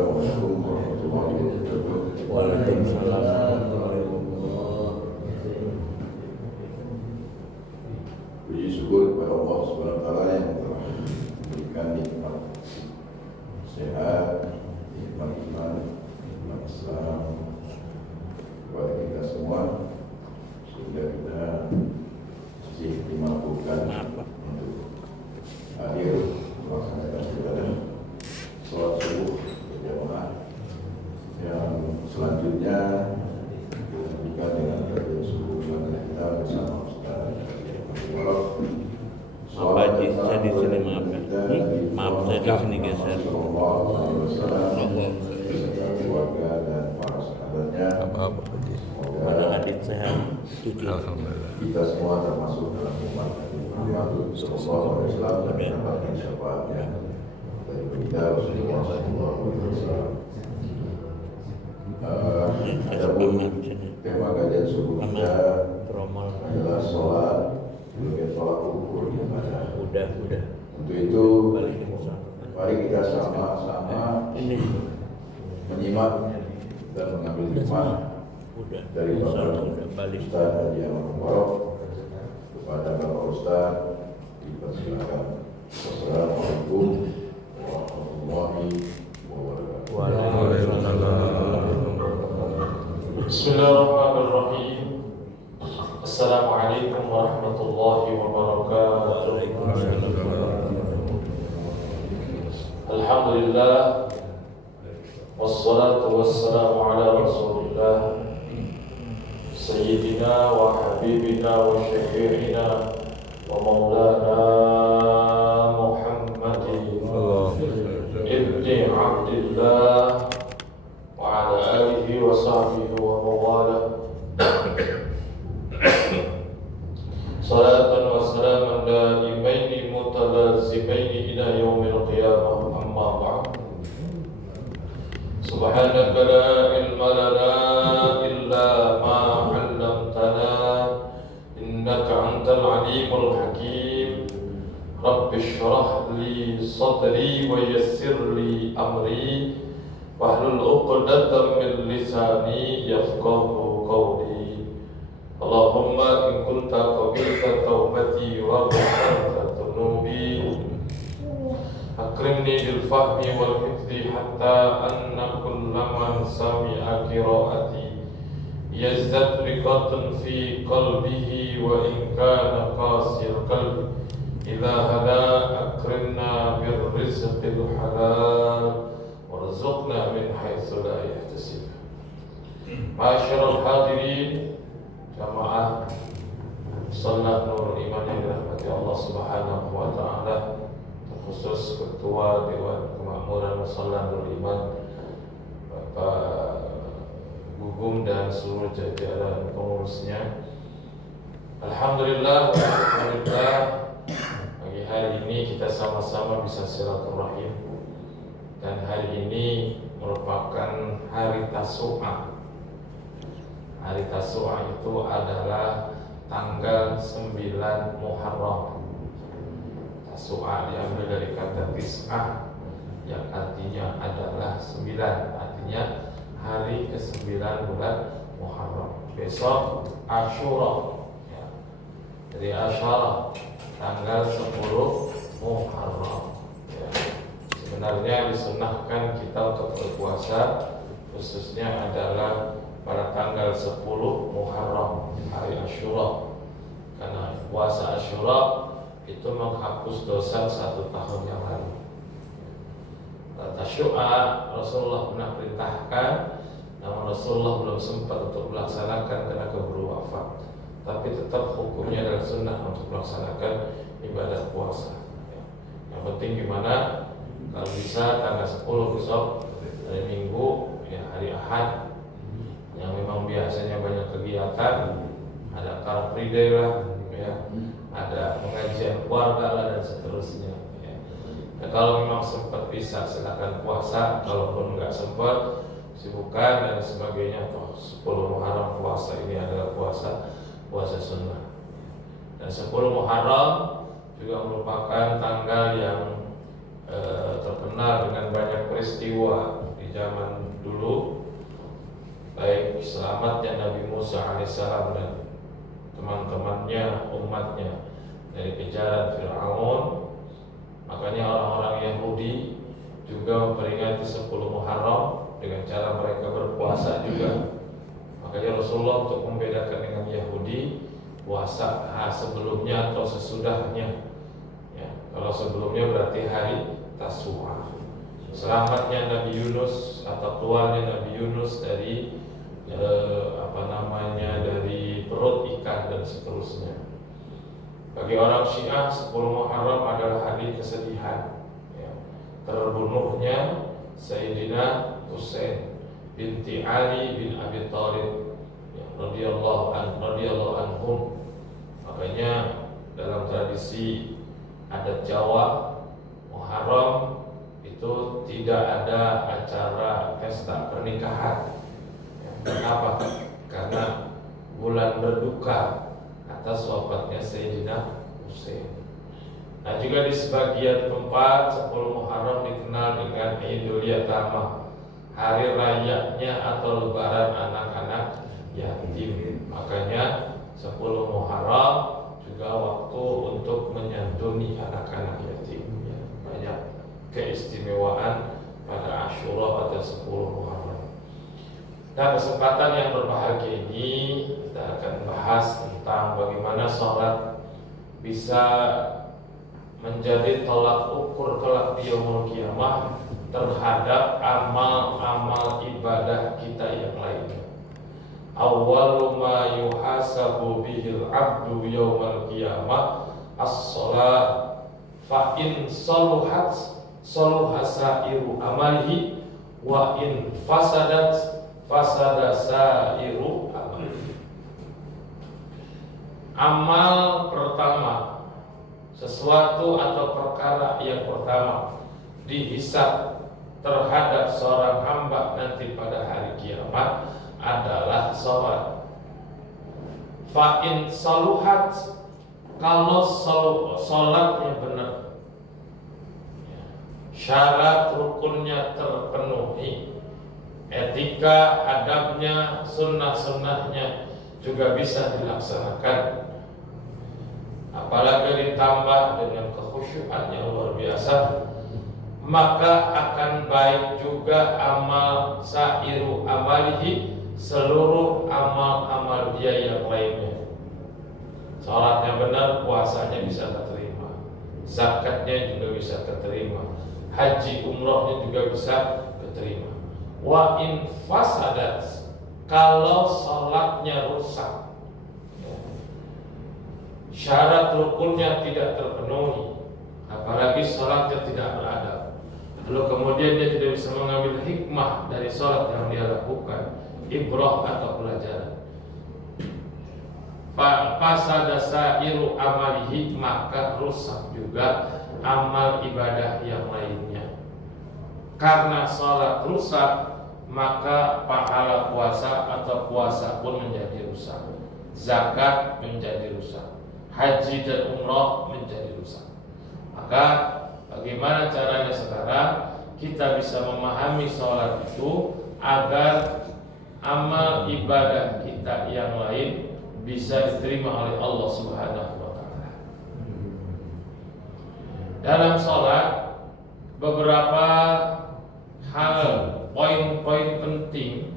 Assalamualaikum warahmatullahi wabarakatuh. Waalaikumsalam. Puji syukur kepada Allah Subhanahu wa taala yang telah memberikan nikmat sehat, nikmat iman, nikmat Islam kepada kita semua, sehingga kita masih dimampukan untuk hadir melaksanakan ibadah sholat subuh berjamaah yang selanjutnya dilanjutkan dengan kajian subuh dengan kita bersama Ustaz. Maaf Haji, saya di sini maaf ya. Maaf saya di sini geser. Keluarga dan para sahabatnya. Apa Haji? Mana Adit sehat? Cucu. Kita semua termasuk dalam umat Muhammad Sallallahu Alaihi Wasallam dan mendapatkan syafaatnya dari kita Rasulullah Sallallahu Alaihi Wasallam. Adapun tema kajian subuh kita adalah sholat sebagai tolak ukur ibadah. Udah. Untuk itu, mari kita sama-sama menyimak dan mengambil hikmah dari Bapak Ustaz Haji Al-Mubarak. Kepada Bapak Ustaz, dipersilakan. Wassalamualaikum warahmatullahi wabarakatuh. Waalaikumsalam. Bismillahirrahmanirrahim. Assalamualaikum warahmatullahi wabarakatuh. Alhamdulillah, wassalatu wassalamu ala rasulillah Sayyidina wa habibina wa syafi'ina wa maulana Muhammadin ibni Abdillah wa ala alihi wa sahbihi wa mawalah. Salatan wa salaman daimaini mutalazimaini ila yaumil qiyamah, amma ba'd. Subhanaka la ilma lana illa ma 'allamtana innaka antal alimul hakim. Rabbi shrah li sadri wa yassir li amri wahlul 'uqdatam min lisani yafqahu qawli. Allahumma in kunta qabilta tawbati wa ghafarta dhunubi akrimni bil fahmi wal hifzi hatta anna kulla man sami'a qiraati yazdad riqatan fi qalbihi wa in kana qasir qalbi idza hada akrimna bir rizqil halal warzuqna min haitsu la yahtasib. Ma'asyiral hadirin, jamaah Salat Nurul Iman yang dirahmati Allah Subhanahu wa taala, terkhusus Ketua Dewan Kemakmuran Salat Nurul Iman Bapak Gugum dan seluruh jajaran pengurusnya. Alhamdulillah, pagi hari ini kita sama-sama bisa silaturahim, dan hari ini merupakan hari Tasu'a. Hari Tasu'a itu adalah tanggal 9 Muharram. Tasu'a diambil dari kata tis'ah yang artinya adalah 9, artinya hari ke-9 bulan Muharram. Besok Asyura ya. Dari Asyara tanggal 10 Muharram ya. Sebenarnya disunahkan kita untuk berpuasa, khususnya adalah pada tanggal 10 Muharram, hari Asyura, karena puasa Asyura itu menghapus dosa 1 tahun yang lalu. Tasyu'a Rasulullah pernah perintahkan, namun Rasulullah belum sempat untuk melaksanakan karena keburu wafat. Tapi tetap hukumnya adalah sunnah untuk melaksanakan ibadah puasa. Yang penting gimana? Kalau bisa tanggal 10 besok, hari Minggu, ya hari Ahad, yang memang biasanya banyak kegiatan, ada car free day lah, ya, ada pengajian keluarga lah dan seterusnya. Ya. Nah, kalau memang sempat bisa silakan puasa, kalaupun nggak sempat sibukan dan sebagainya. Toh 10 Muharram puasa ini adalah puasa sunnah. Dan 10 Muharram juga merupakan tanggal yang terkenal dengan banyak peristiwa di zaman dulu, baik selamatnya Nabi Musa alaihissalam dan teman-temannya, umatnya dari kejaran Fir'aun. Makanya orang-orang Yahudi juga memperingati 10 Muharram dengan cara mereka berpuasa juga. Makanya Rasulullah untuk membedakan dengan Yahudi, puasa sebelumnya atau sesudahnya. Ya, kalau sebelumnya berarti hari Tasu'a. Selamatnya Nabi Yunus atau keluarnya Nabi Yunus dari dari perut ikan dan seterusnya. Bagi orang Syiah 10 Muharram adalah hari kesedihan, ya. Terbunuhnya Sayyidina Husain binti Ali bin Abi Thalib, ya, radhiyallahu anhum. Makanya dalam tradisi adat Jawa, Muharram itu tidak ada acara pesta pernikahan. Kenapa? Karena bulan berduka atas wafatnya Sayyidina Husain. Nah, juga di sebagian tempat 10 Muharram dikenal dengan Idul Yatamah, hari rayanya atau lebaran anak-anak yatim. Makanya 10 Muharram juga waktu untuk menyantuni anak-anak yatim, ya. Banyak keistimewaan pada Asyura atau 10 Muharram. Nah, kesempatan yang berbahagia ini kita akan bahas tentang bagaimana sholat bisa menjadi tolak ukur kelak di yaumul qiyamah terhadap amal-amal ibadah kita yang lainnya. Awwalu ma yuhasabu bihil abdu yaumal qiyamah as-sholat, fa in saluhat saluha sa'iru amalihi, wa in fasadat fasada sa'iru amal. Amal pertama, sesuatu atau perkara yang pertama dihisab terhadap seorang hamba nanti pada hari kiamat adalah sholat. Fa in saluhat, kalau sholatnya benar, syarat rukunnya terpenuhi, etika, adabnya, sunnah-sunnahnya juga bisa dilaksanakan, apalagi ditambah dengan kekhusyuan yang luar biasa, maka akan baik juga amal sa'iru amalihi, seluruh amal-amal dia yang lainnya. Salatnya benar, puasanya bisa diterima, zakatnya juga bisa diterima, haji umrohnya juga bisa diterima. Wa in fasadat, kalau salatnya rusak, ya, syarat rukunnya tidak terpenuhi, apalagi salatnya tidak beradab, lalu kemudian dia tidak bisa mengambil hikmah dari salat yang dia lakukan, ibrah atau pelajaran, fasada sa'iru amalihi, maka rusak juga amal ibadah yang lainnya. Karena salat rusak, maka pahala puasa atau puasa pun menjadi rusak, zakat menjadi rusak, haji dan umroh menjadi rusak. Maka bagaimana caranya sekarang kita bisa memahami salat itu agar amal ibadah kita yang lain bisa diterima oleh Allah Subhanahu wa taala. Dalam salat beberapa hal, poin-poin penting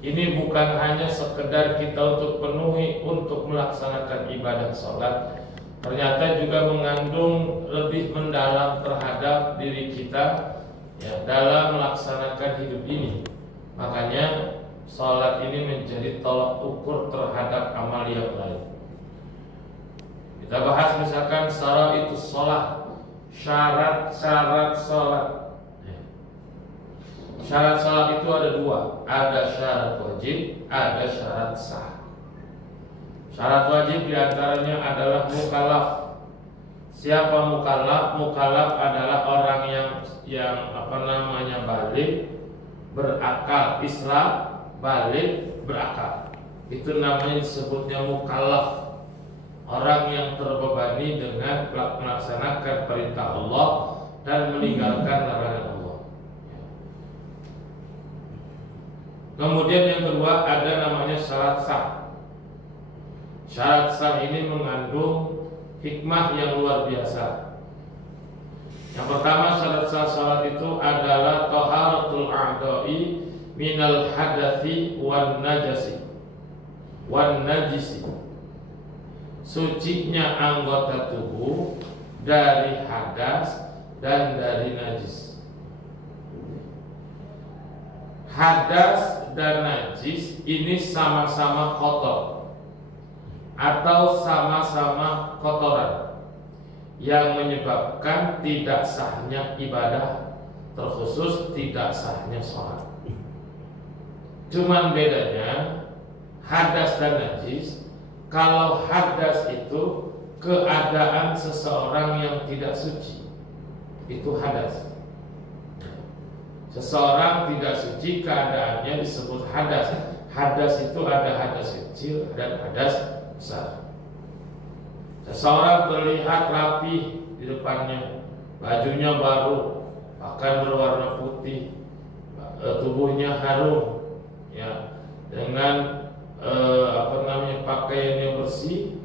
ini bukan hanya sekedar kita untuk penuhi untuk melaksanakan ibadah sholat, ternyata juga mengandung lebih mendalam terhadap diri kita, ya, dalam melaksanakan hidup ini. Makanya sholat ini menjadi tolak ukur terhadap amal yang lain. Kita bahas misalkan syaraitu sholat, syarat-syarat sholat. Syarat salat itu ada dua, ada syarat wajib, ada syarat sah. Syarat wajib diantaranya adalah mukallaf. Siapa mukallaf? Mukallaf adalah orang yang balik, berakal, Islam, balik, berakal. Itu namanya disebutnya mukallaf. Orang yang terbebani dengan melaksanakan perintah Allah dan meninggalkan larangan Allah. Kemudian yang kedua ada namanya syarat sah. Syarat sah ini mengandung hikmah yang luar biasa. Yang pertama, syarat sah salat itu adalah taharatul a'dha'i minal hadathi wan najisi. Sucinya anggota tubuh dari hadas dan dari najis. Hadas dan najis ini sama-sama kotor atau sama-sama kotoran yang menyebabkan tidak sahnya ibadah, terkhusus tidak sahnya sholat. Cuman bedanya hadas dan najis, kalau hadas itu keadaan seseorang yang tidak suci, itu hadas. Seseorang tidak suci keadaannya disebut hadas. Hadas itu ada hadas kecil dan hadas besar. Seseorang terlihat rapi di depannya, bajunya baru, bahkan berwarna putih, tubuhnya harum, ya, dengan pakaiannya bersih,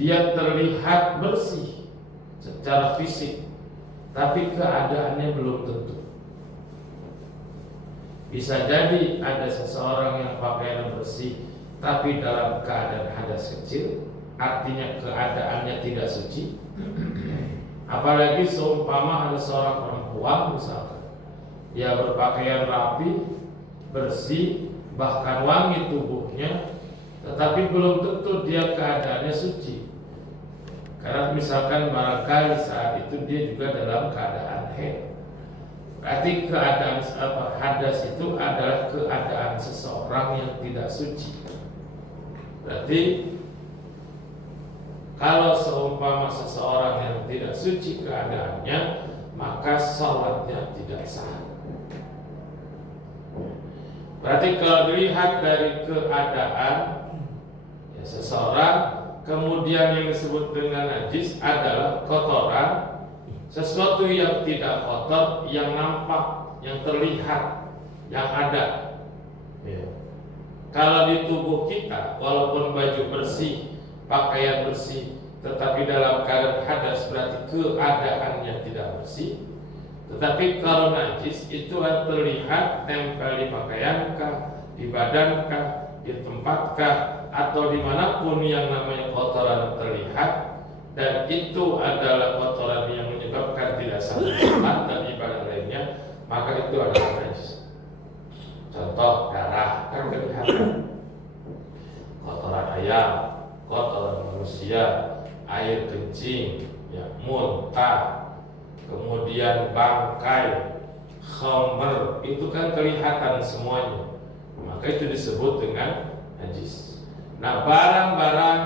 dia terlihat bersih secara fisik, tapi keadaannya belum tentu. Bisa jadi ada seseorang yang pakaiannya bersih tapi dalam keadaan hadas kecil, artinya keadaannya tidak suci. Apalagi seumpama ada seorang perempuan misalkan, dia berpakaian rapi, bersih, bahkan wangi tubuhnya, tetapi belum tentu dia keadaannya suci. Karena misalkan barangkali saat itu dia juga dalam keadaan haid. Berarti keadaan hadas itu adalah keadaan seseorang yang tidak suci. Berarti kalau seumpama seseorang yang tidak suci keadaannya, maka sholatnya tidak sah. Berarti kalau dilihat dari keadaan ya, seseorang, kemudian yang disebut dengan najis adalah kotoran, sesuatu yang tidak kotor, yang nampak, yang terlihat, yang ada. Ya. Kalau di tubuh kita, walaupun baju bersih, pakaian bersih, tetapi dalam keadaan hadas, berarti keadaannya tidak bersih. Tetapi kalau najis itu kan terlihat, tempel di pakaiankah, di badankah, di tempatkah, atau dimanapun yang namanya kotoran terlihat, dan itu adalah kotoran yang menyebabkan tidak sah sholat dan ibadah lainnya, maka itu adalah najis. Contoh darah kan kelihatan, kotoran ayam, kotoran manusia, air kencing, ya, muntah, kemudian bangkai, khamr, itu kan kelihatan semuanya, maka itu disebut dengan najis. Nah, barang-barang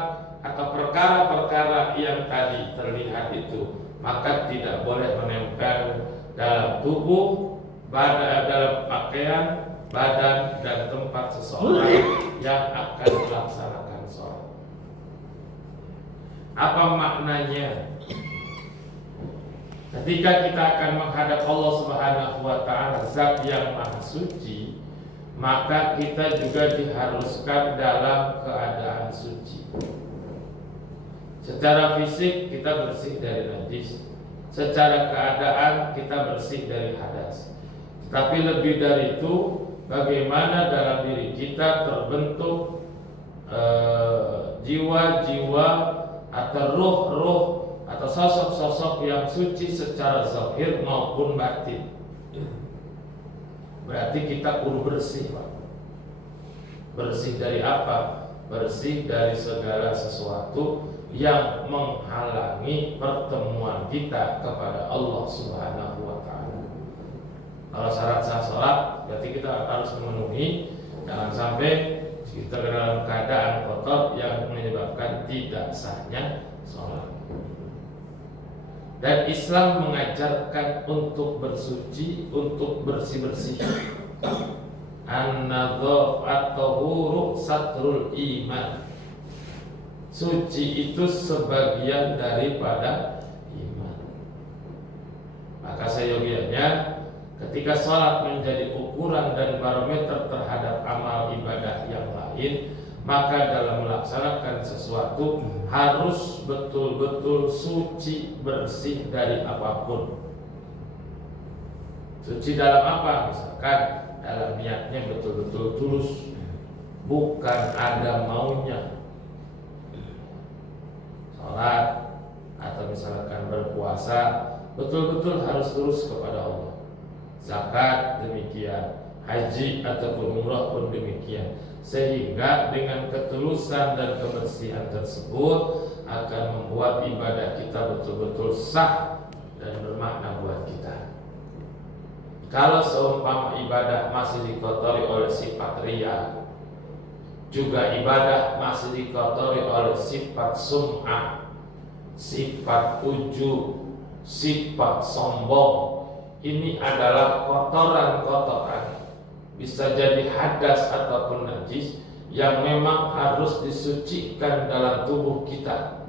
atau perkara-perkara yang tadi terlihat itu, maka tidak boleh menempel dalam tubuh, dalam pakaian, badan, dan tempat seseorang yang akan melaksanakan sholat. Apa maknanya? Ketika kita akan menghadap Allah Subhanahu wa Ta'ala, Zat yang Maha Suci, maka kita juga diharuskan dalam keadaan suci. Secara fisik kita bersih dari najis, secara keadaan kita bersih dari hadas. Tapi lebih dari itu, bagaimana dalam diri kita terbentuk jiwa-jiwa atau ruh-ruh atau sosok-sosok yang suci secara zahir maupun batin. Berarti kita kudu bersih, Pak. Bersih dari apa? Bersih dari segala sesuatu yang menghalangi pertemuan kita kepada Allah Subhanahu wa Ta'ala. Kalau syarat sah sholat, berarti kita harus memenuhi. Jangan sampai kita dalam keadaan kotor yang menyebabkan tidak sahnya sholat. Dan Islam mengajarkan untuk bersuci, untuk bersih-bersih. An-nadhafatu tahuru satrul iman. Suci itu sebagian daripada iman. Maka seyogianya ketika sholat menjadi ukuran dan barometer terhadap amal ibadah yang lain, maka dalam melaksanakan sesuatu harus betul-betul suci, bersih dari apapun. Suci dalam apa? Misalkan dalam niatnya betul-betul tulus, bukan ada maunya. Sholat atau misalkan berpuasa betul-betul harus tulus kepada Allah. Zakat demikian, haji ataupun umrah pun demikian. Sehingga dengan ketulusan dan kebersihan tersebut akan membuat ibadah kita betul-betul sah dan bermakna buat kita. Kalau seumpama ibadah masih dikotori oleh sifat riya, juga ibadah masih dikotori oleh sifat sum'ah, sifat ujub, sifat sombong, ini adalah kotoran-kotoran, bisa jadi hadas ataupun najis yang memang harus disucikan dalam tubuh kita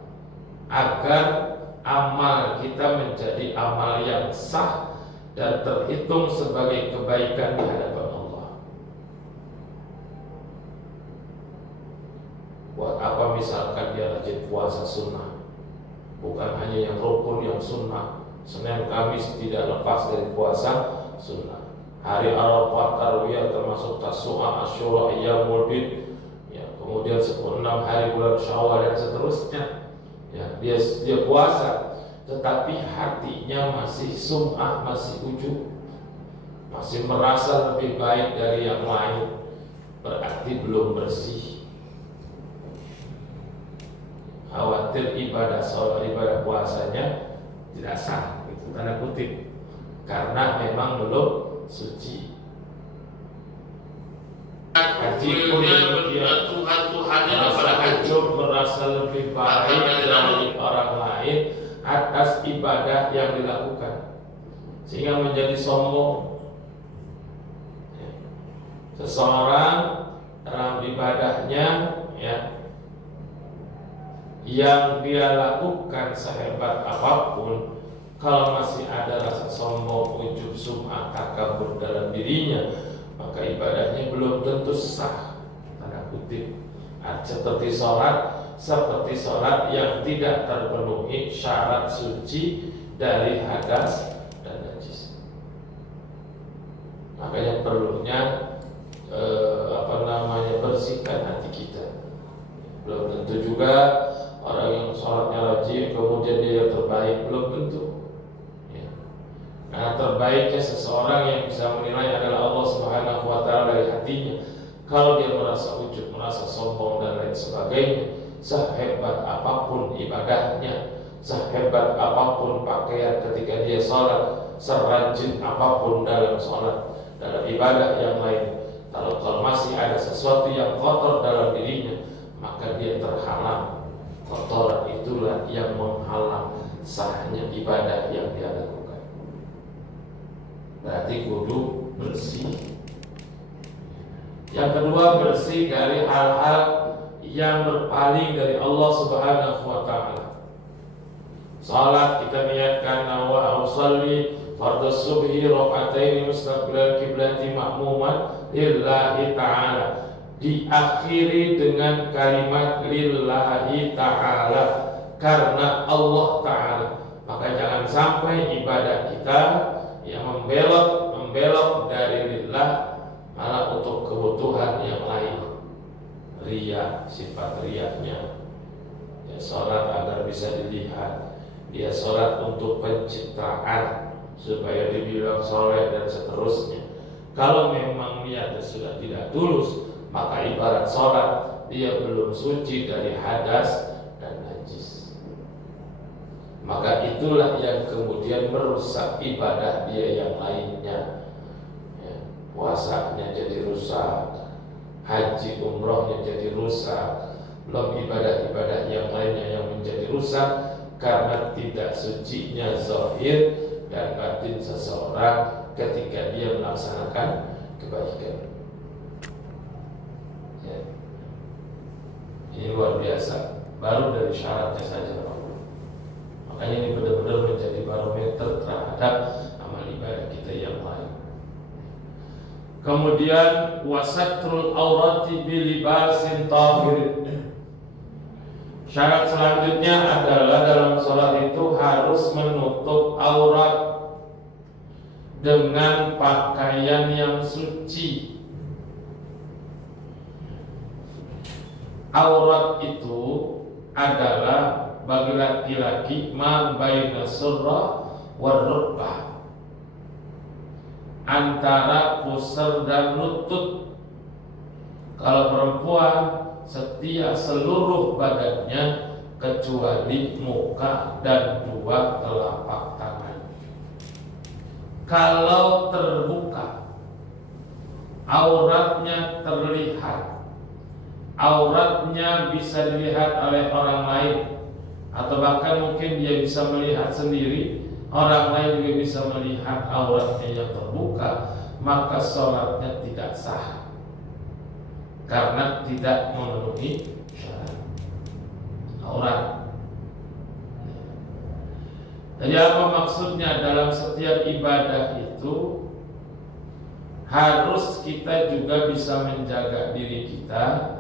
agar amal kita menjadi amal yang sah dan terhitung sebagai kebaikan di hadapan Allah. Buat apa misalkan dia rajin puasa sunnah, bukan hanya yang rukun, yang sunnah. Senin Kamis tidak lepas dari puasa sunnah. Hari Arafah, Tarwiyah, termasuk Tasu'a, Asyura, Ayyamul Bid, ya, kemudian 16 hari bulan Syawal dan seterusnya. Ya, dia puasa, tetapi hatinya masih sum'ah, masih ujub, masih merasa lebih baik dari yang lain, berarti belum bersih. Khawatir ibadah sholat, ibadah puasanya tidak sah, itu tanda kutip, karena memang belum suci. Haji pun merasa lebih baik dari orang lain atas ibadah yang dilakukan, sehingga menjadi sombong. Seseorang dalam ibadahnya, ya, yang dia lakukan sehebat apapun, kalau masih ada rasa sombong, ujub, sum'ah, takabur dalam dirinya, maka ibadahnya belum tentu sah, tanda kutip. Seperti sholat yang tidak terpenuhi syarat suci dari hadas dan najis. Makanya perlunya bersihkan hati kita. Belum tentu juga orang yang sholatnya rajin kemudian dia terbaik, belum tentu. Ya. Karena terbaiknya seseorang yang bisa menilai adalah Allah Subhanahu wa Ta'ala dari hatinya. Kalau dia merasa ujub, merasa sombong dan lain sebagainya, sehebat apapun ibadahnya, sehebat apapun pakaian ketika dia sholat, serajin apapun dalam sholat, dalam ibadah yang lain, kalau masih ada sesuatu yang kotor dalam dirinya, maka dia terhalang. Kotoran itulah yang menghalang sahnya ibadah yang dia lakukan. Berarti kudu bersih. Yang kedua, bersih dari hal-hal yang berpaling dari Allah Subhanahu wa Ta'ala. Salat kita niatkan nawa usalli fardhu subhi raka'ataini mustaqbilal qiblati ma'muman lillahi ta'ala, diakhiri dengan kalimat lillahi ta'ala, karena Allah Ta'ala. Maka jangan sampai ibadah kita yang membelok dari lillah malah untuk kebutuhan yang lain. Riya, sifat riyanya, ya, sholat agar bisa dilihat, dia sholat untuk pencitraan supaya dibilang soleh dan seterusnya. Kalau memang niatnya sudah tidak tulus, maka ibarat sholat dia belum suci dari hadas dan najis. Maka itulah yang kemudian merusak ibadah dia yang lainnya. Puasanya jadi rusak, haji umrohnya jadi rusak, belum ibadah-ibadah yang lainnya yang menjadi rusak karena tidak sucinya zahir dan batin seseorang ketika dia melaksanakan kebaikan. Ya. Ini luar biasa, baru dari syaratnya saja. Makanya ini benar-benar menjadi barometer terhadap amal ibadah kita yang lain. Kemudian wasatrul aurati bilibasin tahir. Syarat selanjutnya adalah dalam sholat itu harus menutup aurat dengan pakaian yang suci. Aurat itu adalah bagi laki-laki ma baina surra war rukbah, antara pusar dan lutut. Kalau perempuan setiap seluruh badannya kecuali muka dan dua telapak tangan. Kalau terbuka, auratnya terlihat, auratnya bisa dilihat oleh orang lain, atau bahkan mungkin dia bisa melihat sendiri, orang lain juga bisa melihat auratnya yang terbuka, maka sholatnya tidak sah karena tidak memenuhi syarat aurat. Jadi apa maksudnya? Dalam setiap ibadah itu harus kita juga bisa menjaga diri kita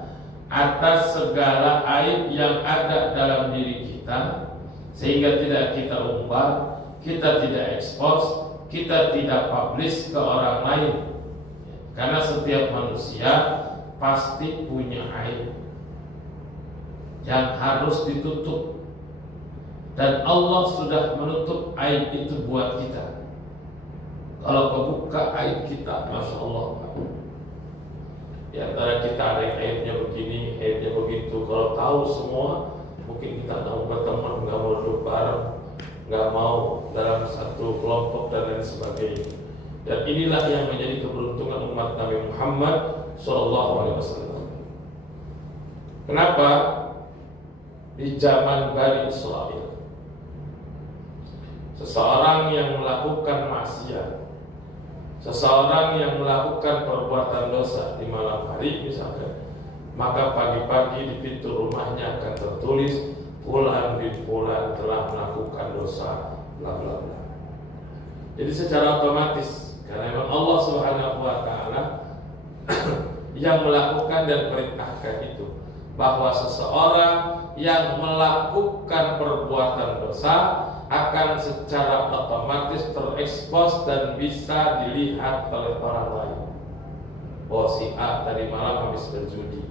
atas segala aib yang ada dalam diri kita, sehingga tidak kita umbar, kita tidak expose, kita tidak publish ke orang lain. Karena setiap manusia pasti punya aib yang harus ditutup, dan Allah sudah menutup aib itu buat kita. Kalau kebuka aib kita, Masya Allah, di antara kita ada yang aibnya begini, aibnya begitu. Kalau tahu semua, mungkin kita nggak mau berteman, nggak mau duduk bareng, nggak mau dalam satu kelompok dan lain sebagainya. Dan inilah yang menjadi keberuntungan umat Nabi Muhammad SAW. Kenapa? Di zaman Bani Israel, seseorang yang melakukan maksiat, seseorang yang melakukan perbuatan dosa di malam hari misalkan, maka pagi-pagi di pintu rumahnya akan tertulis fulan bin fulan telah melakukan dosa bla bla bla. Jadi secara otomatis, karena memang Allah Subhanahu wa taala yang melakukan dan perintahkan itu, bahwa seseorang yang melakukan perbuatan dosa akan secara otomatis terekspos dan bisa dilihat oleh orang lain. Oh, si A tadi malam habis berjudi,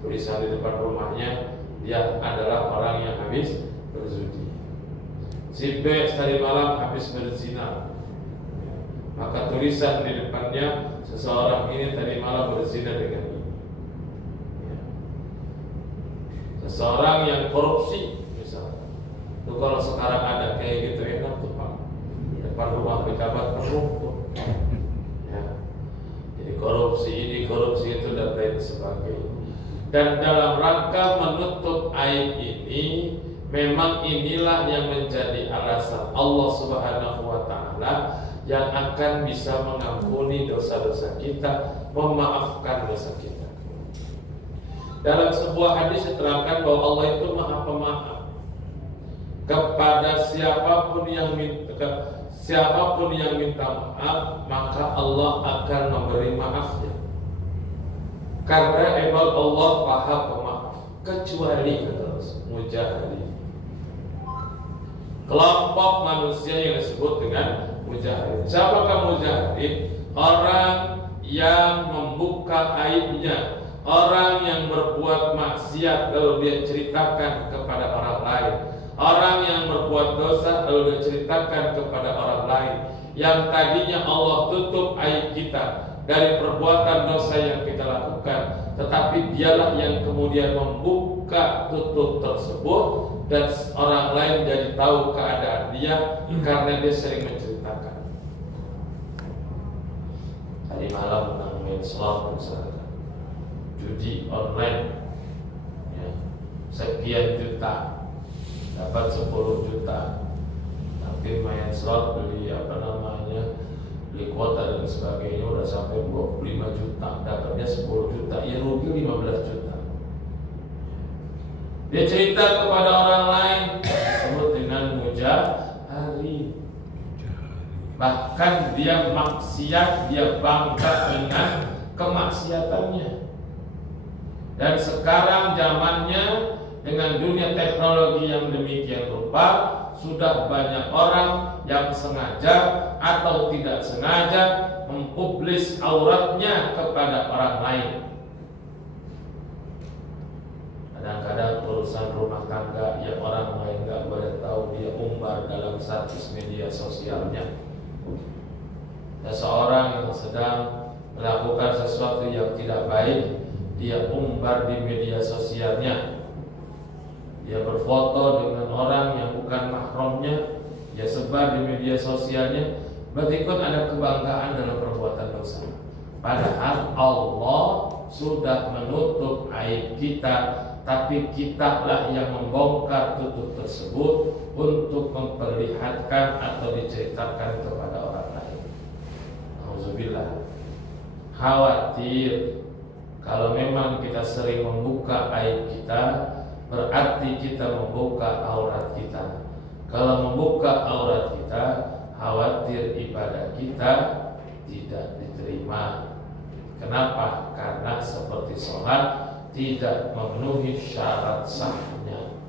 tulisan di depan rumahnya dia adalah orang yang habis berjudi. Si B tadi malam habis berzina, maka tulisan di depannya seseorang ini tadi malam berzina dengan ini. Seseorang yang korupsi misalnya, itu kalau sekarang ada kayak gitu enak tuh Pak, di depan rumah pejabat rumput, ya. Jadi korupsi ini, korupsi itu dan lain sebagainya. Dan dalam rangka menutup aib ini, memang inilah yang menjadi alasan Allah Subhanahu wa taala yang akan bisa mengampuni dosa-dosa kita, memaafkan dosa kita. Dalam sebuah hadis diterangkan bahwa Allah itu Maha Pemaaf kepada siapapun yang minta maaf, maka Allah akan memberi maafnya. Karena emang Allah Maha Pemaaf, kecuali mujahidin, kelompok manusia yang disebut dengan mujahid. Siapakah mujahid? Orang yang membuka aibnya, orang yang berbuat maksiat lalu dia ceritakan kepada orang lain, orang yang berbuat dosa lalu dia ceritakan kepada orang lain. Yang tadinya Allah tutup aib kita dari perbuatan dosa yang kita lakukan, tetapi dialah yang kemudian membuka tutup tersebut, dan orang lain jadi tahu keadaan dia karena dia sering menceritakan. Tadi malam menang main slot misalnya, judi online, ya, sekian juta, dapat 10 juta, tapi main slot beli beli kuota dan sebagainya udah sampai 25 juta, dapatnya 10 juta, ya rugi 15 juta. Dia cerita kepada orang lain, disebut dengan mujahid. Bahkan bahkan dia maksiat, dia bangga dengan kemaksiatannya. Dan sekarang zamannya dengan dunia teknologi yang demikian rupa, sudah banyak orang yang sengaja atau tidak sengaja mempublis auratnya kepada orang lain. Kadang-kadang urusan rumah tangga yang orang lain nggak boleh tahu, dia umbar dalam status media sosialnya. Seseorang yang sedang melakukan sesuatu yang tidak baik, dia umbar di media sosialnya. Dia berfoto dengan orang yang bukan mahramnya, dia sebar di media sosialnya. Berarti kan ada kebanggaan dalam perbuatan dosa. Padahal Allah sudah menutup aib kita, tapi kitalah yang membongkar tutup tersebut untuk memperlihatkan atau diceritakan kepada orang lain. Alhamdulillah. Khawatir kalau memang kita sering membuka aib kita, berarti kita membuka aurat kita. Kalau membuka aurat kita, khawatir ibadah kita tidak diterima. Kenapa? Karena seperti sholat tidak memenuhi syarat sahnya.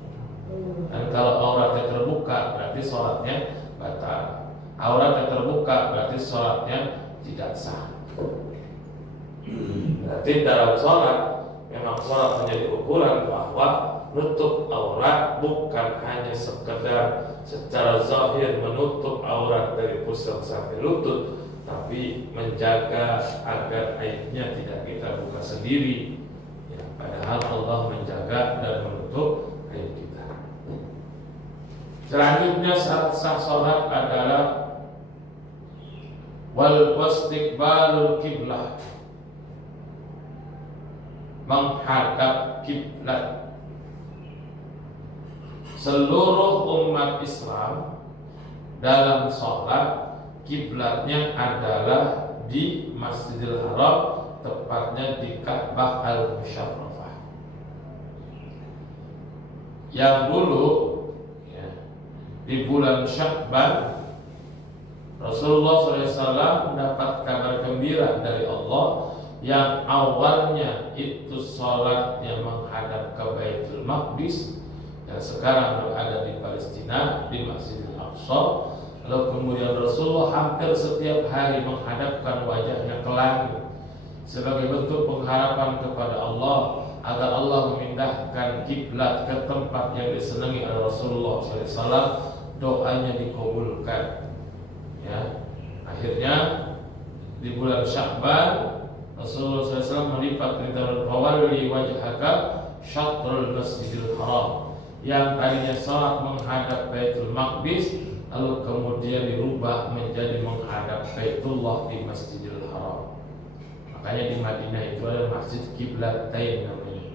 Dan kalau auratnya terbuka, berarti sholatnya batal. Auratnya terbuka, berarti sholatnya tidak sah. Berarti dalam sholat, memang sholat menjadi ukuran bahwa nutup aurat bukan hanya sekedar secara zahir menutup aurat dari pusat sampai lutut, tapi menjaga agar aibnya tidak kita buka sendiri. Ya, padahal Allah menjaga dan menutup aib kita. Selanjutnya syarat sah sholat adalah wal wastiqbalul kiblah, menghadap kiblat. Seluruh umat Islam dalam sholat kiblatnya adalah di Masjidil Haram, tepatnya di Ka'bah Al-Musyarrafah. Yang dulu ya, di bulan Sya'ban Rasulullah SAW mendapat kabar gembira dari Allah yang awalnya itu sholatnya menghadap ke Baitul Maqdis, dan sekarang berada di Palestina di Masjidil Aqsa. Lalu kemudian Rasulullah hampir setiap hari menghadapkan wajahnya ke langit sebagai bentuk pengharapan kepada Allah agar Allah memindahkan kiblat ke tempat yang disenangi oleh Rasulullah SAW. Doanya dikabulkan. Ya, akhirnya di bulan Sya'ban Rasulullah SAW melipat perintah fawalli wajhaka syatrul Masjidil Haram, yang tadinya salat menghadap Baitul Maqdis lalu kemudian dirubah menjadi menghadap Baitullah di Masjidil Haram. Makanya di Madinah itu ada masjid kiblatain namanya.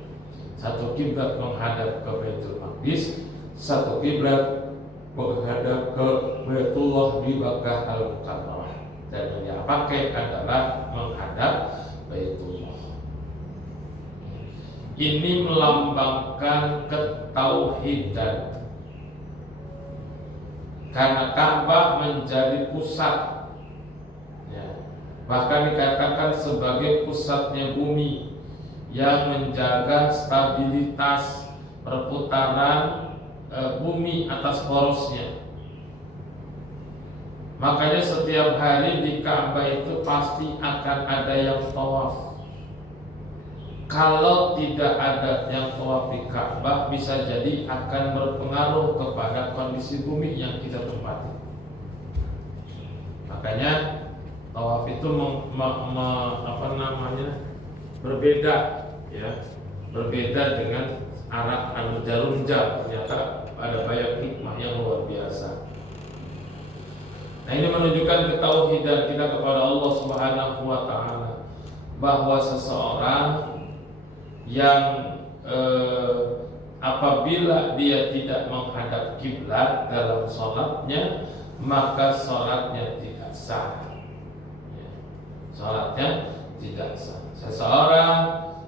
Satu kiblat menghadap ke Baitul Maqdis, satu kiblat menghadap ke Baitullah di Makkah Al-Mukarramah. Dan yang dia pakai adalah menghadap Baitullah. Ini melambangkan ketauhidan, karena Ka'bah menjadi pusat ya, bahkan dikatakan sebagai pusatnya bumi yang menjaga stabilitas perputaran bumi atas porosnya. Makanya setiap hari di Ka'bah itu pasti akan ada yang tawaf. Kalau tidak ada yang tawaf di Ka'bah, bisa jadi akan berpengaruh kepada kondisi bumi yang kita tempati. Makanya tawaf itu berbeda, ya, berbeda dengan Arab al-Jarunja. Ternyata ada banyak hikmah yang luar biasa. Nah, ini menunjukkan ketauhidan kita kepada Allah Subhanahu wa Ta'ala, bahwa seseorang yang apabila dia tidak menghadap kiblat dalam sholatnya, maka sholatnya tidak sah. Ya, sholatnya tidak sah. Seseorang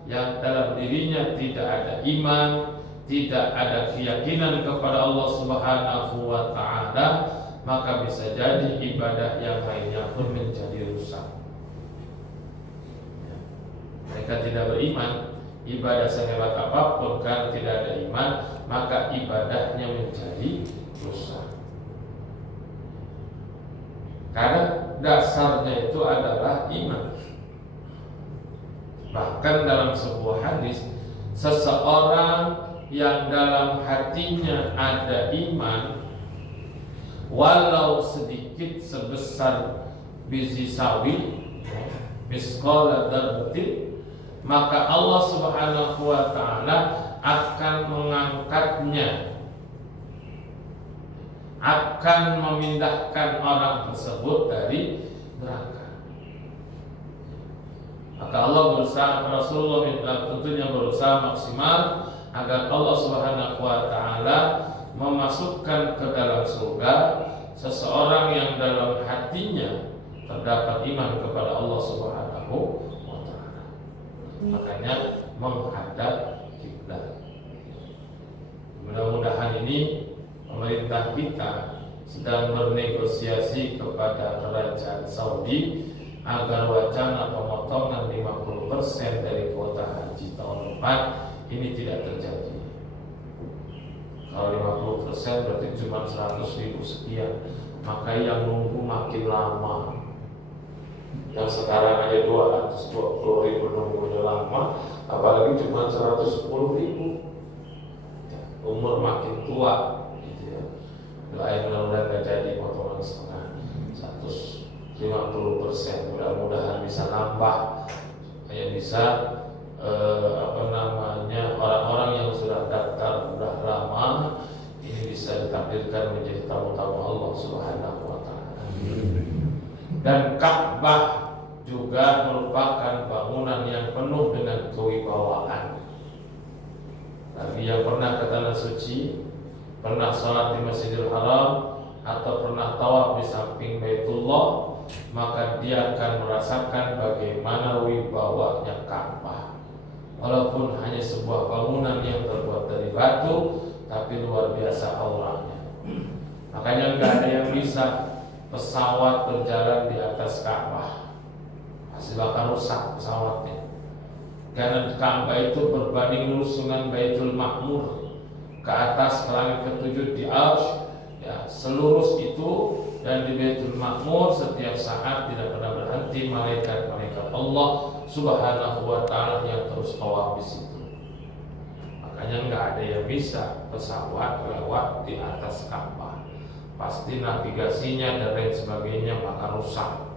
yang dalam dirinya tidak ada iman, tidak ada keyakinan kepada Allah Subhanahu wa Ta'ala, maka bisa jadi ibadah yang lainnya pun menjadi rusak. Ya. Mereka tidak beriman, ibadah sehebat apapun karena tidak ada iman, maka ibadahnya menjadi rusak. Karena dasarnya itu adalah iman. Bahkan dalam sebuah hadis, seseorang yang dalam hatinya ada iman, walau sedikit sebesar biji sawi, misqala dzarratin, maka Allah Subhanahu wa taala akan mengangkatnya, akan memindahkan orang tersebut dari neraka. Maka Allah berusaha, Rasulullah tentunya berusaha maksimal agar Allah Subhanahu wa taala memasukkan ke dalam surga seseorang yang dalam hatinya terdapat iman kepada Allah Subhanahu wa taala. Makanya menghadap kiblat. Mudah-mudahan ini pemerintah kita sedang bernegosiasi kepada kerajaan Saudi agar wacana pemotongan 50% dari kuota haji tahun depan ini tidak terjadi. Kalau 50% berarti cuma 100.000 sekian, maka yang nunggu makin lama. Yang sekarang aja 220.000 nunggunya lama, apalagi cuma 110.000. Umur makin tua, gitu ya. Doain mudah-mudahan gak jadi potongan setengah, 150%. Mudah-mudahan bisa nambah, supaya bisa orang-orang yang sudah daftar sudah lama ini bisa ditakdirkan menjadi tamu-tamu Allah Subhanahu wa taala. Dan Ka'bah juga merupakan bangunan yang penuh dengan kewibawaan. Bagi yang pernah ke tanah suci, pernah sholat di Masjidil Haram, atau pernah tawaf di samping Baitullah, maka dia akan merasakan bagaimana wibawanya Ka'bah. Walaupun hanya sebuah bangunan yang terbuat dari batu, tapi luar biasa auranya. Makanya nggak ada yang bisa pesawat berjalan di atas Ka'bah, pasti bakal rusak pesawatnya. Karena Ka'bah itu berbanding lurus dengan Baitul Ma'mur, ke atas ke langit ketujuh di Arsy, ya, selurus itu. Dan di Baitul Ma'mur setiap saat tidak pernah berhenti malaikat-malaikat Allah Subhanahu wa taala yang terus tawaf di situ. Makanya nggak ada yang bisa pesawat lewat di atas Ka'bah. Pasti navigasinya dan lain sebagainya akan rusak.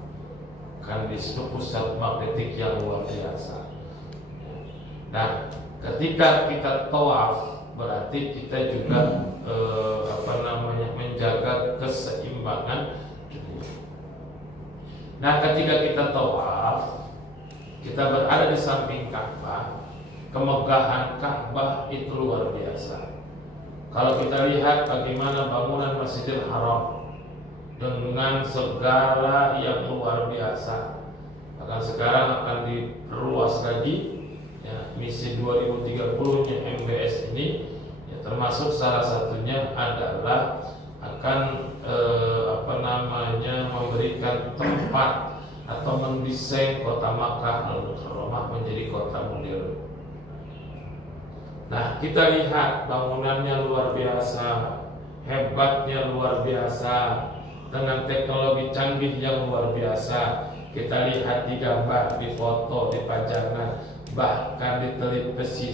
Kan di situ pusat magnetik yang luar biasa. Nah, ketika kita tawaf berarti kita juga menjaga keseimbangan dunia. Nah, ketika kita tawaf, kita berada di samping Ka'bah, kemegahan Ka'bah itu luar biasa. Kalau kita lihat bagaimana bangunan Masjidil Haram dengan segala yang luar biasa, bahkan sekarang akan diperluas lagi. Ya, misi 2030-nya MBS ini, ya, termasuk salah satunya adalah akan memberikan tempat atau mendesain kota Makkah Al-Mukarramah menjadi kota modern. Nah, kita lihat bangunannya luar biasa, hebatnya luar biasa, dengan teknologi canggih yang luar biasa. Kita lihat di gambar, di foto, di pajangan, bahkan di televisi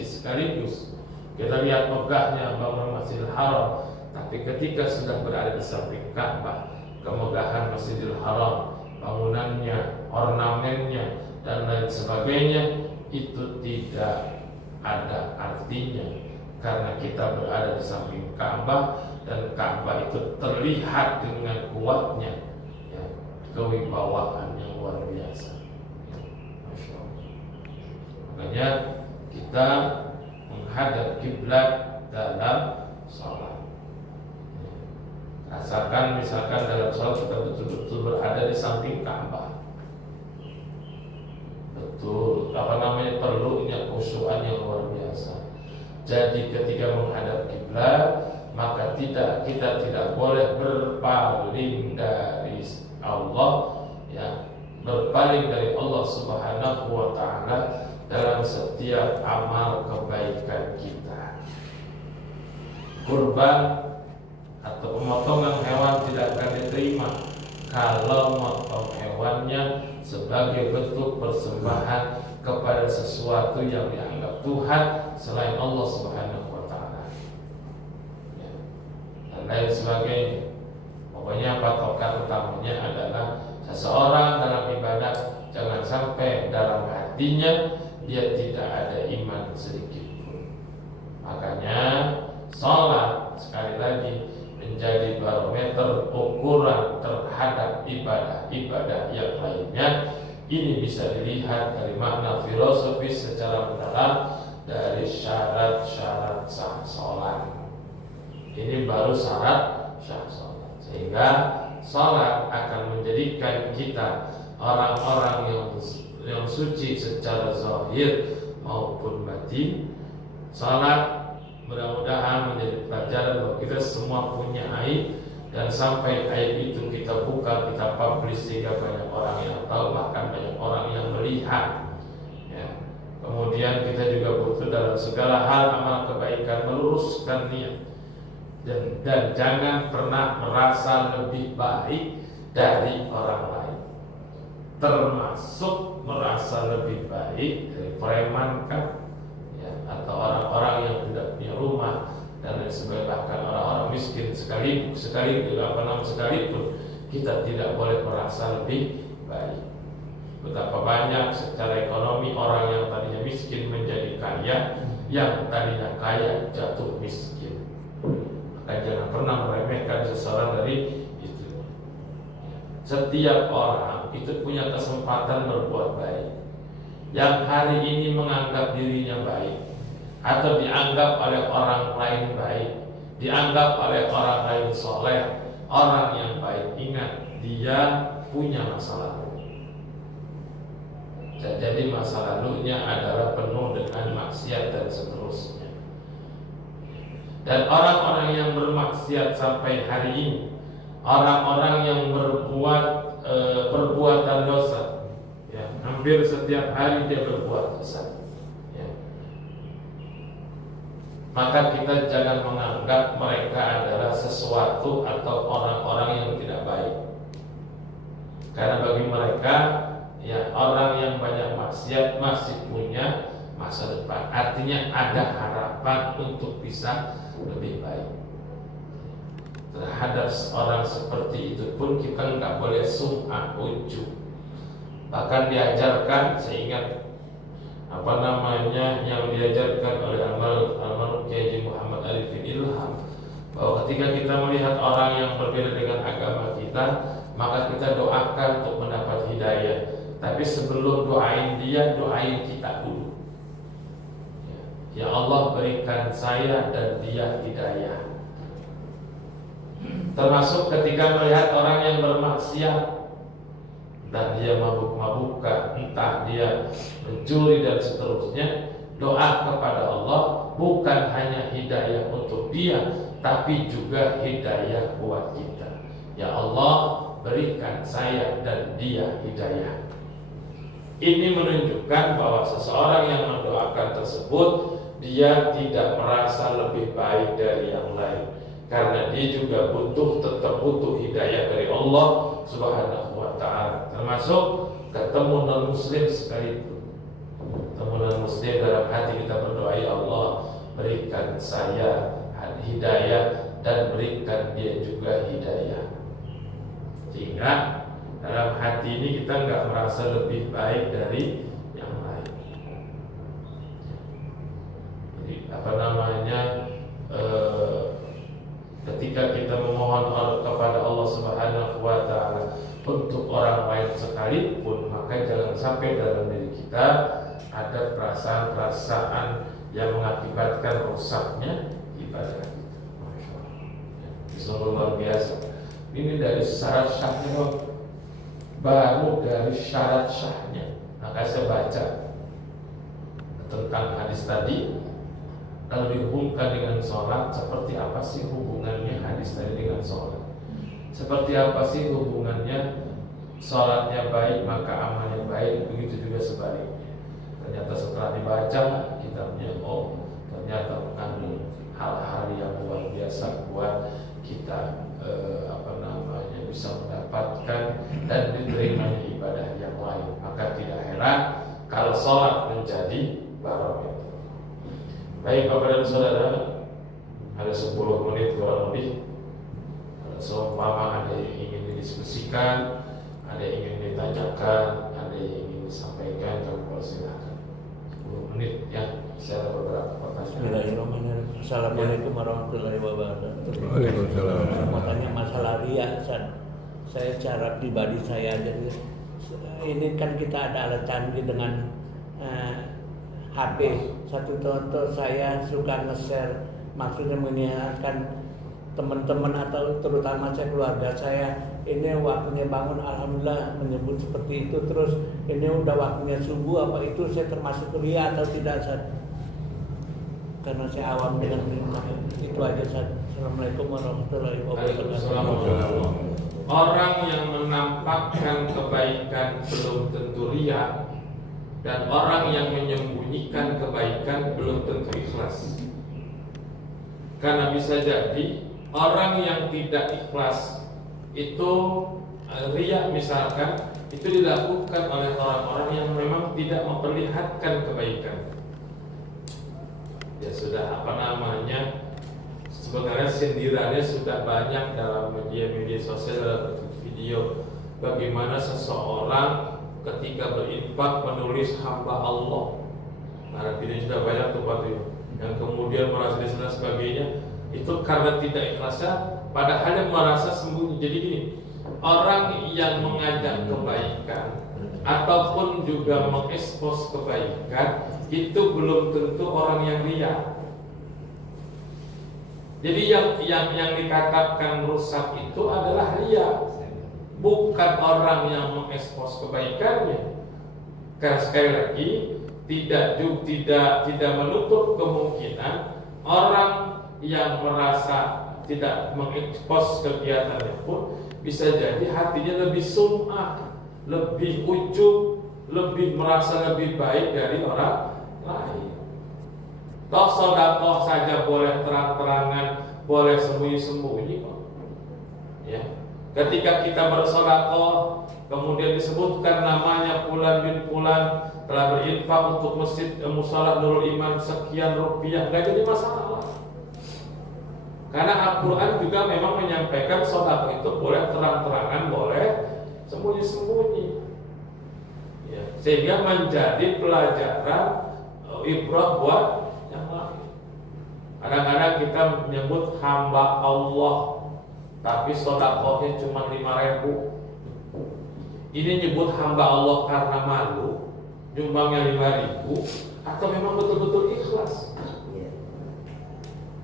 sekaligus. Kita lihat megahnya bangunan Masjidil Haram. Tapi ketika sudah berada di samping Ka'bah, kemegahan Masjidil Haram, bangunannya, ornamennya, dan lain sebagainya, itu tidak ada artinya. Karena kita berada di samping Ka'bah, dan Ka'bah itu terlihat dengan kuatnya, ya, kewibawaan yang luar biasa. Masya Allah. Makanya kita menghadap kiblat dalam sholat. Rasakan misalkan dalam sholat kita betul-betul berada di samping Ka'bah. Betul, perlunya khusyuan yang luar biasa. Jadi ketika menghadap kiblat, maka kita tidak boleh berpaling dari Allah, ya, berpaling dari Allah Subhanahu wa taala dalam setiap amal kebaikan kita. Kurban atau pemotongan hewan tidak akan diterima kalau motong hewannya sebagai bentuk persembahan kepada sesuatu yang dianggap Tuhan selain Allah Subhanahu wa taala, ya, dan lain sebagainya. Pokoknya patokan utamanya adalah seseorang dalam ibadah jangan sampai dalam hatinya dia tidak ada iman sedikit pun. Makanya sholat sekali lagi menjadi barometer ukuran terhadap ibadah-ibadah yang lainnya. Ini bisa dilihat dari makna filosofis secara mendalam dari syarat-syarat sah sholat. Ini baru syarat sah sholat, sehingga sholat akan menjadikan kita orang-orang yang suci secara zahir maupun batin. Sholat mudah-mudahan menjadi pelajaran bahwa kita semua punya aib, dan sampai aib itu kita buka, kita publish sehingga banyak orang yang tahu, bahkan banyak orang yang melihat, ya. Kemudian kita juga butuh dalam segala hal amal kebaikan meluruskan niat, dan jangan pernah merasa lebih baik dari orang lain, termasuk merasa lebih baik dari preman kan, ya, atau orang-orang yang tidak punya rumah dan lain sebagainya, bahkan orang-orang miskin sekalipun kita tidak boleh merasa lebih baik. Betapa banyak secara ekonomi orang yang tadinya miskin menjadi kaya, yang tadinya kaya jatuh miskin. Maka jangan pernah meremehkan seseorang dari itu. Setiap orang itu punya kesempatan berbuat baik. Yang hari ini menganggap dirinya baik atau dianggap oleh orang lain baik, dianggap oleh orang lain soleh, orang yang baik, ingat dia punya masa lalu. Jadi masa lalunya adalah penuh dengan maksiat dan seterusnya. Dan orang-orang yang bermaksiat sampai hari ini, orang-orang yang berbuat perbuatan dosa, ya, hampir setiap hari dia berbuat dosa, ya. Maka kita jangan menganggap mereka adalah sesuatu atau orang-orang yang tidak baik, karena bagi mereka, ya, orang yang banyak maksiat masih punya masa depan. Artinya ada harapan untuk bisa lebih baik. Terhadap seorang seperti itu pun kita nggak boleh sum'ah ujub. Bahkan diajarkan, seingat yang diajarkan oleh almarhum Kiai Muhammad Arifin Ilham, bahwa ketika kita melihat orang yang berbeda dengan agama kita, maka kita doakan untuk mendapat hidayah. Tapi sebelum doain dia, doain kita dulu. Ya Allah, berikan saya dan dia hidayah. Termasuk ketika melihat orang yang bermaksiat dan dia mabuk-mabukan, entah dia mencuri dan seterusnya, doa kepada Allah bukan hanya hidayah untuk dia, tapi juga hidayah buat kita. Ya Allah, berikan saya dan dia hidayah. Ini menunjukkan bahwa seseorang yang mendoakan tersebut, dia tidak merasa lebih baik dari yang lain, karena dia juga tetap butuh hidayah dari Allah Subhanahu wa ta'ala. Termasuk ketemu non-muslim sekalipun. Ketemu non-muslim, dalam hati kita berdoa, ya Allah, berikan saya hidayah dan berikan dia juga hidayah. Sehingga dalam hati ini kita nggak merasa lebih baik dari yang lain. Jadi ketika kita memohon kepada Allah Subhanahu wa ta'ala untuk orang lain sekalipun, maka jangan sampai dalam diri kita ada perasaan-perasaan yang mengakibatkan rusaknya ibadah kita. Masya Allah. Sungguh luar biasa. Ini dari syarat syahnya, baru dari syarat syahnya. Maka saya baca tentang hadis tadi, Kalau dihubungkan dengan sholat, seperti apa sih hubungannya hadis tadi dengan sholat? Seperti apa sih hubungannya sholatnya baik maka amalnya baik, begitu juga sebaliknya. Ternyata setelah dibaca kitabnya, ternyata mengandung hal-hal yang luar biasa buat kita bisa mendapatkan dan diterimanya ibadah yang lain. Maka tidak heran kalau sholat menjadi barometer. Baik Bapak dan Saudara, ada 10 menit kurang lebih. Seumpama ada yang ingin didiskusikan, ada yang ingin ditanyakan, ada yang ingin disampaikan, kami silakan. 10 menit ya. Saya ada beberapa pertanyaan. Assalamualaikum warahmatullahi wabarakatuh. Waalaikumsalam. Mau tanya masalah riya, saya cara pribadi saya aja. Ini kan kita ada alat canggih dengan HP. Satu contoh, saya suka nge-share, maksudnya mengingatkan teman-teman atau terutama saya, keluarga saya, ini waktunya bangun, alhamdulillah menyebut seperti itu. Terus ini udah waktunya subuh, apa itu saya termasuk riya atau tidak, Ustaz? Karena saya awam dengan itu aja, Ustaz. Assalamualaikum warahmatullahi wabarakatuh. Orang yang menampakkan kebaikan belum tentu riya, dan orang yang menyembunyikan kebaikan belum tentu ikhlas. Karena bisa jadi orang yang tidak ikhlas itu riya misalkan, itu dilakukan oleh orang-orang yang memang tidak memperlihatkan kebaikan. Ya sudah sebenarnya sindirannya sudah banyak dalam media-media sosial, dalam bentuk video, bagaimana seseorang ketika berinfak menulis hamba Allah. Nah, video sudah banyak tuh Pak, yang kemudian merasa disenang sebagainya, itu karena tidak ikhlasnya, padahal yang merasa sembunyi. Jadi gini, orang yang mengajak kebaikan ataupun juga mengekspos kebaikan itu belum tentu orang yang riya. Jadi yang dikatakan rusak itu adalah riya, bukan orang yang mengekspos kebaikannya. Karena sekali lagi tidak menutup kemungkinan orang yang merasa tidak mengekspos kegiatannya pun bisa jadi hatinya lebih sum'ah, lebih ujub, lebih merasa lebih baik dari orang lain. Toh sedekah saja boleh terang-terangan, boleh sembunyi-sembunyi kok. Ya. Ketika kita bersedekah, kemudian disebutkan namanya Fulan bin Fulan telah berinfak untuk masjid Mushola Nurul Iman sekian rupiah, nggak jadi masalah. Karena Al-Quran juga memang menyampaikan sedekah itu boleh terang-terangan, boleh sembunyi-sembunyi. Ya. Sehingga menjadi pelajaran ibrah buat yang lain. Kadang-kadang kita menyebut hamba Allah, tapi sedekahnya cuma 5.000. Ini nyebut hamba Allah karena malu, nyumbangnya 5.000, atau memang betul-betul ikhlas?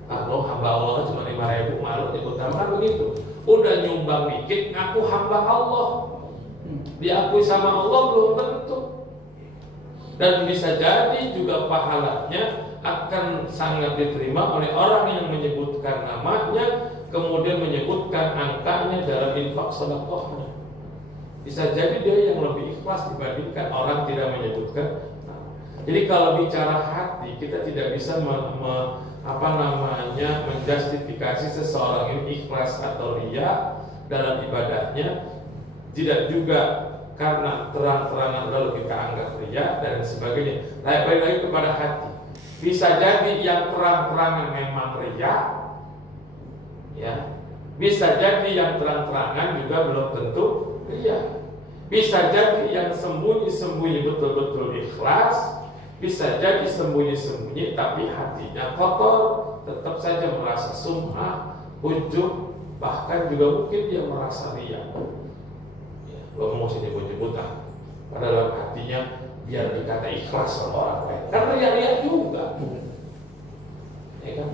Kalau hamba Allah cuma 5.000, malu nyebut hamba begitu. Udah nyumbang dikit, ngaku hamba Allah, diakui sama Allah belum tentu. Dan bisa jadi juga pahalanya akan sangat diterima oleh orang yang menyebutkan namanya, kemudian menyebutkan angkanya dalam infak sedekahnya. Bisa jadi dia yang lebih ikhlas dibandingkan orang tidak menyebutkan. Jadi kalau bicara hati, kita tidak bisa menjustifikasi seseorang ini ikhlas atau riya dalam ibadahnya. Tidak juga karena terang-terangan lebih keanggap riya dan sebagainya. Balik lagi kepada hati. Bisa jadi yang terang-terangan memang riya, ya. Bisa jadi yang terang-terangan juga belum tentu riya. Bisa jadi yang sembunyi-sembunyi betul-betul ikhlas. Bisa jadi sembunyi-sembunyi tapi hatinya kotor, tetap saja merasa sum'ah, ujub, bahkan juga mungkin dia merasa riya. Gak mau sini nyebut-nyebutan, padahal dalam hatinya biar dikata ikhlas sama orang lain, karena riya juga. Ya kan?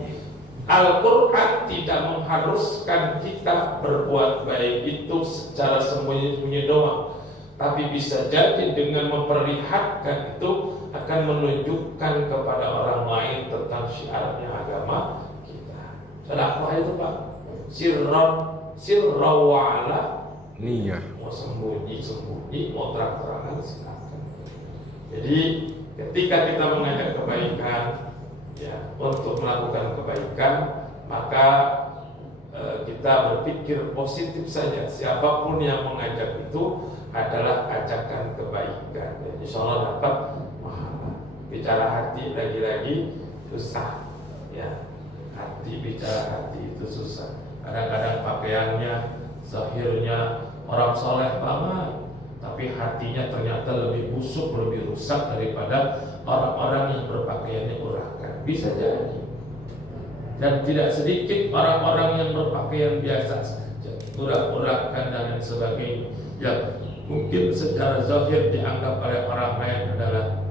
Al-Quran tidak mengharuskan kita berbuat baik itu secara sembunyi-sembunyi doang, tapi bisa jadi dengan memperlihatkan itu akan akan menunjukkan kepada orang lain tentang syiarnya agama kita. Sedekah itu Pak, sirra wa ala Niyah. mau sembunyi, mau terang-terangan silakan. Jadi ketika kita mengajak kebaikan, ya, untuk melakukan kebaikan, maka kita berpikir positif saja. Siapapun yang mengajak itu adalah ajakan kebaikan. Dan insya Allah dapat pahala. Bicara hati lagi-lagi susah, ya. Bicara hati itu susah. Kadang-kadang pakaiannya, zahirnya orang soleh banget, tapi hatinya ternyata lebih busuk, lebih rusak daripada orang-orang yang berpakaiannya urakan. Bisa jadi. Dan tidak sedikit orang-orang yang berpakaian biasa saja, urak-urakan dan lain sebagainya, yang mungkin secara zahir dianggap oleh orang lain adalah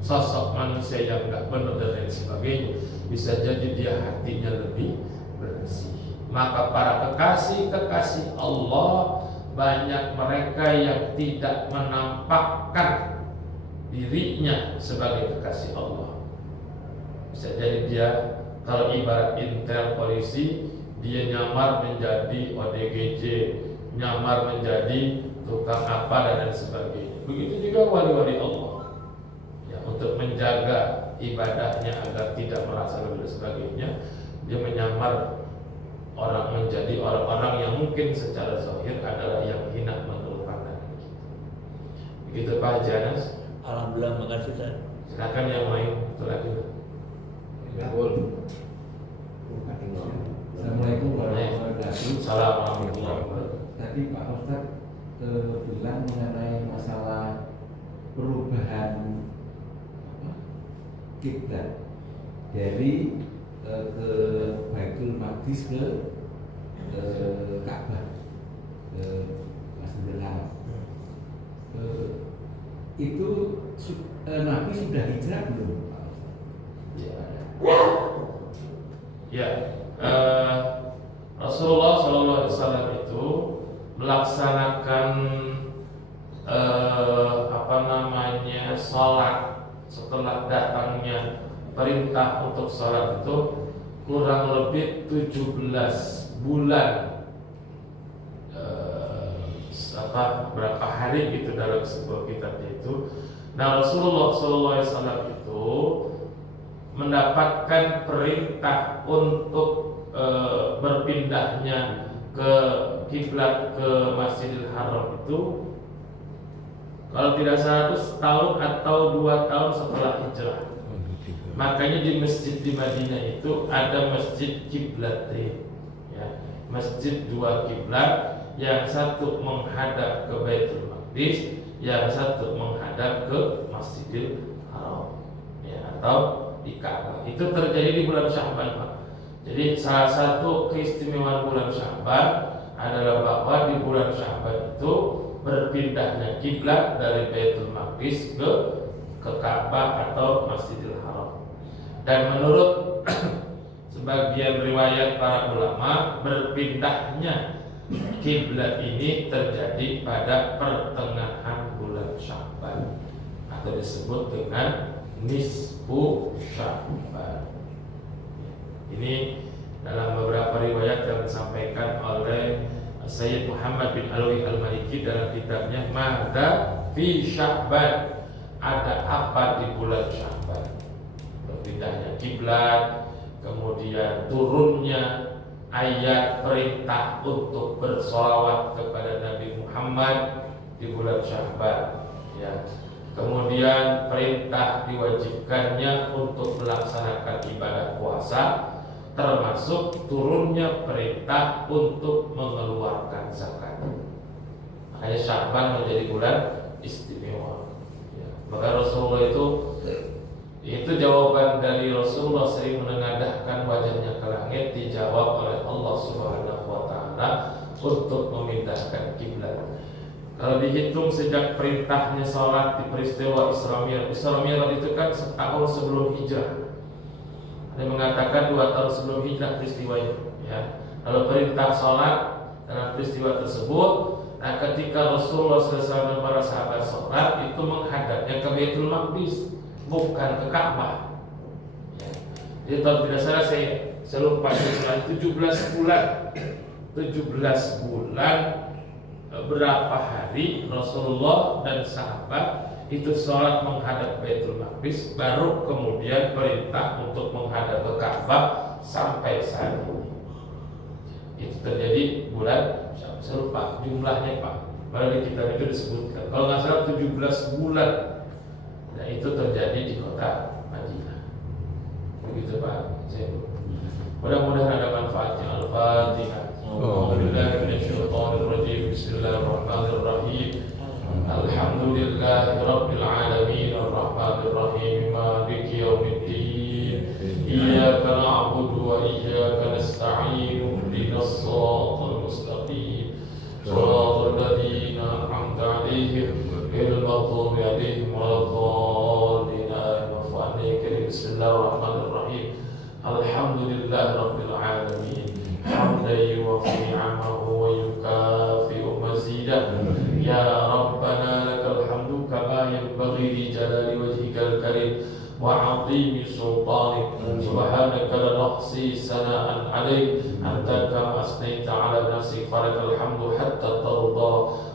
sosok manusia yang tidak benar dan lain sebagainya. Bisa jadi dia hatinya lebih bersih. Maka para kekasih-kekasih Allah, banyak mereka yang tidak menampakkan dirinya sebagai kekasih Allah. Bisa jadi dia, kalau ibarat intel polisi, dia nyamar menjadi ODGJ, nyamar menjadi tukang apa dan lain sebagainya. Begitu juga wali-wali Allah, ya, untuk menjaga ibadahnya agar tidak merasa lebih dan sebagainya, dia menyamar orang menjadi orang-orang yang mungkin secara zahir adalah yang hina menurut pandangan kita. Begitu Pak Janas. Alhamdulillah, makasih Ustaz. Silakan yang lain, itu lagi. Assalamualaikum warahmatullahi wabarakatuh. Salam warahmatullahi wabarakatuh. Tadi Pak Ustadz bilang mengenai masalah perubahan kiblat dari ke Baitul Maqdis ke Ka'bah, ke Masjidil Haram. Itu Nabi sudah hijrah belum? Ya, Rasulullah SAW itu melaksanakan sholat setelah datangnya perintah untuk sholat itu kurang lebih 17 bulan. Berapa hari gitu dalam sebuah kitab itu. Nah, Rasulullah SAW itu mendapatkan perintah untuk berpindahnya ke kiblat ke Masjidil Haram itu kalau tidak salah itu setahun atau 2 tahun setelah hijrah. Makanya di masjid di Madinah itu ada masjid kiblatain, ya, masjid 2 kiblat, yang satu menghadap ke Baitul Maqdis, yang satu menghadap ke Masjidil Haram, ya, atau di Ka'bah. Itu terjadi di bulan Sya'ban, Pak. Jadi salah satu keistimewaan bulan Sya'ban adalah bahwa di bulan Sya'ban itu berpindahnya kiblat dari Baitul Maqdis ke Ka'bah atau Masjidil Haram. Dan menurut sebagian riwayat para ulama, berpindahnya kiblat ini terjadi pada pertengahan bulan Sya'ban atau disebut dengan nisfu Sya'ban. Ini dalam beberapa riwayat yang disampaikan oleh Sayyid Muhammad bin Alwi Al-Maliki dalam kitabnya Mada fi Sya'ban, ada apa di bulan Sya'ban. Berpindahnya kiblat, kemudian turunnya ayat perintah untuk bersolawat kepada Nabi Muhammad di bulan Sya'ban, ya. Kemudian perintah diwajibkannya untuk melaksanakan ibadah puasa, termasuk turunnya perintah untuk mengeluarkan zakat. Makanya Sya'ban menjadi bulan istimewa, ya. Maka Rasulullah itu jawaban dari Rasulullah sering menengadahkan wajahnya ke langit, dijawab oleh Allah Subhanahu wa Ta'ala untuk memindahkan kiblat. Kalau dihitung sejak perintahnya sholat di peristiwa Isra Mi'raj itu kan setahun sebelum hijrah. Ada yang mengatakan 2 tahun sebelum hijrah peristiwanya, ya. Kalau perintah sholat dalam peristiwa tersebut, nah ketika Rasulullah SAW dan para sahabat sholat itu menghadapnya ke Baitul Maqdis. bukan ke Ka'bah. Ya. Jadi kalau tidak salah saya lupa 17 bulan. 17 bulan berapa hari Rasulullah dan sahabat itu sholat menghadap Baitul Maqdis, baru kemudian perintah untuk menghadap ke Ka'bah sampai saat ini. Itu terjadi bulan, saya lupa jumlahnya Pak, baru di kitab itu disebutkan. Kalau nggak salah 17 bulan. Nah itu terjadi di kota Madinah. Begitu Pak. Mudah-mudahan ada manfaatnya. Al-Fatihah. Bismillahirrahmanirrahim. Alhamdulillahi Rabbil Alamin. Ar-Rahmanirrahim. Maliki yaumiddin. Iyyaka na'budu wa iyyaka nasta'in. Ihdinas siratal mustaqim. Shiratal ladzina an'amta 'alaihim ghairil maghdubi 'alaihim waladdallin. Bismillahirrahmanirrahim. Alhamdulillahi Rabbil Alamin. Hamdan yuwaffi 'amahu wa yukafi'u mazidah. Ya Rabbana lakal hamdu kama yanbaghi li jalali wajhikal karim wa 'azimi sultanik. Subhanaka la nahsi sana'an 'alaik anta kama asnaita 'ala nafsik. Falakal hamdu hatta tarda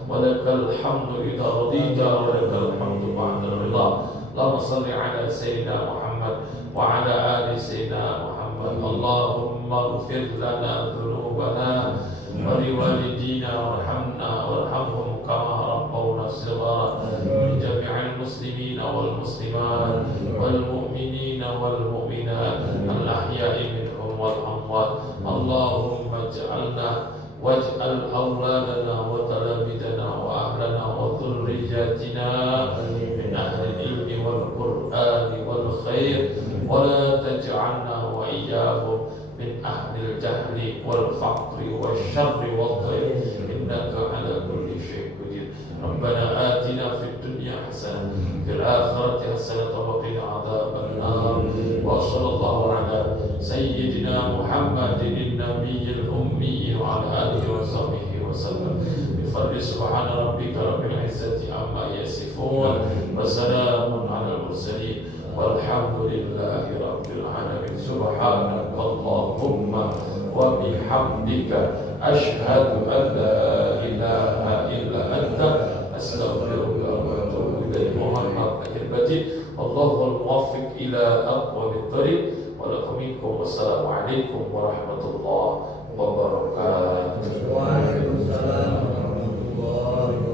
wa lakal hamdu idza radita wa lakal hamdu ba'da ridha. Allahumma salli 'ala sayyidina Muhammad wa 'ala ali sayyidina Muhammad. Allahumma ighfir lana dhunubana wa liwalidina warhamna warhamhum kama rabbawna shighara. Li jami'il muslimina wal muslimat wal mu'minina wal mu'minat al ahya'i minhum wal amwat. Allahumma ij'alna waj'al awladana wa talabidana wa ahlana wa dhurriyyatina min ahli al-ilmi wal qur'ani wal khair wa la taj'alna wa iyyahum min ahli al-jahli wal faqri wal syarri wal dhair innaka ala kulli syai'in qadir. Rabbana atina fid dunya hasanah fil akhirati hasanah wa qina adzaban nar. Wa sallallahu ala sayyidina Muhammadin nabiyil ummi wa ala alihi wa sahbihi wa sallam. Bi subhana rabbika rabbil izzati amma yasifun wa salamun ala al-mursalin walhamdulillahi rabbil alamin. Subhanaka Allahumma wa bihamdika ashhadu an la ilaha illa anta astaghfiruka wa atubu ilaik. Muhammad ahibati Allahul muwaffiq ila aqwamit thariq wa lakum minkum. Wassalamu alaikum warahmatullahi wabarakatuh. Waalaikumsalam warahmatullahi wabarakatuh.